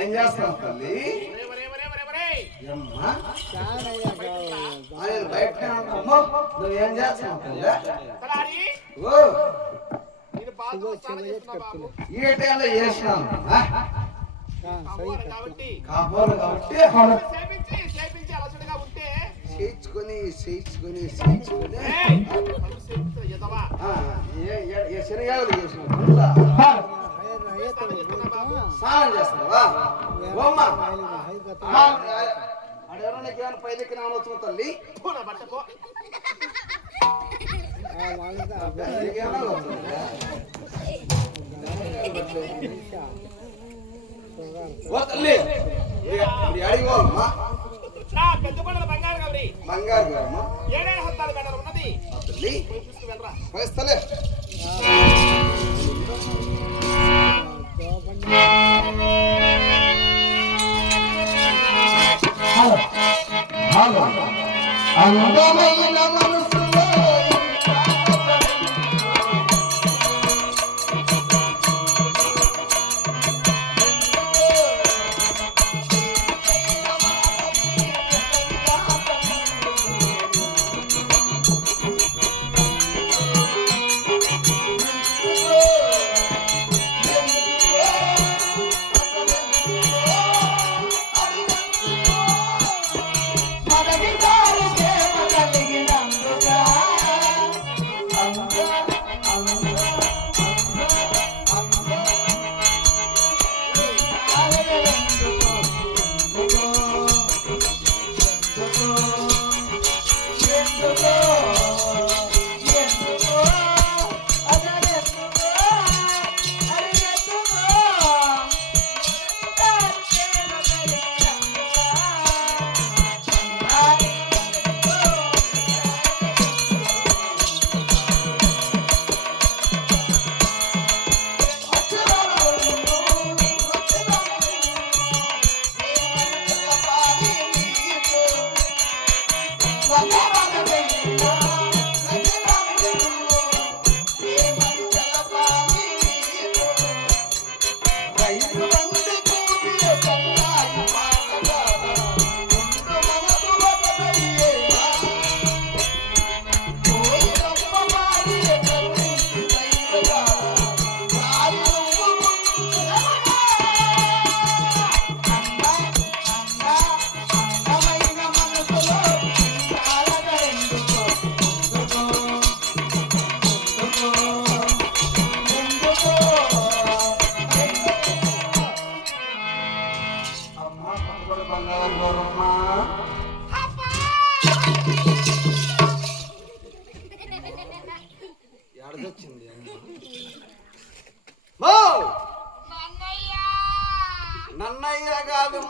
ఏం చేస్తాం తల్లి బయట నువ్వేం చేస్తావు తల్లి ఈ టైంలో చేసినాను కాబోలు కాబట్టి చేయించుకొని చేయించుకొని చేయించుకొని శనిగాలు చేసిన స్నానం చేస్తున్నావా అడెవరన్నా ఏమైనా పైలకి రావచ్చు తల్లి ఓ తల్లి అడిగోమ్మా బంగారు గారమ్మా తల్లి వస్తలే అందమైన మనసులో ఎడదొచ్చింది నన్నయ్య కాదు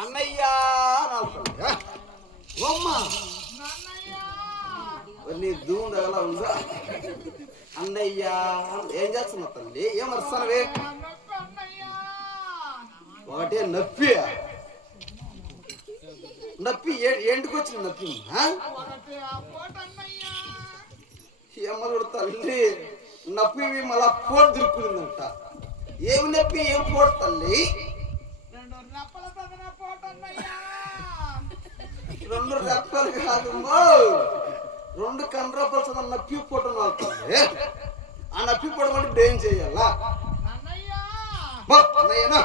అన్నయ్య నీ దూడు ఎలా ఉందా అన్నయ్య ఏం చేస్తున్నా తల్లి ఏం వస్తానవే ఒకటే నొప్పి నొప్పి ఎండుకు వచ్చిన నొప్పి ఏమడు తల్లి నొప్పి మళ్ళా పోటు దిరుకుతుందంట ఏమి నొప్పి ఏం పోటు తల్లి రెండు రెప్పలు కాదు రెండు కండ్రప్పలు చదువు నొప్పి పోటు తల్లి ఆ నొప్పి పోవడం అంటే ఇప్పుడు ఏం చెయ్యాలా అన్నయ్యనా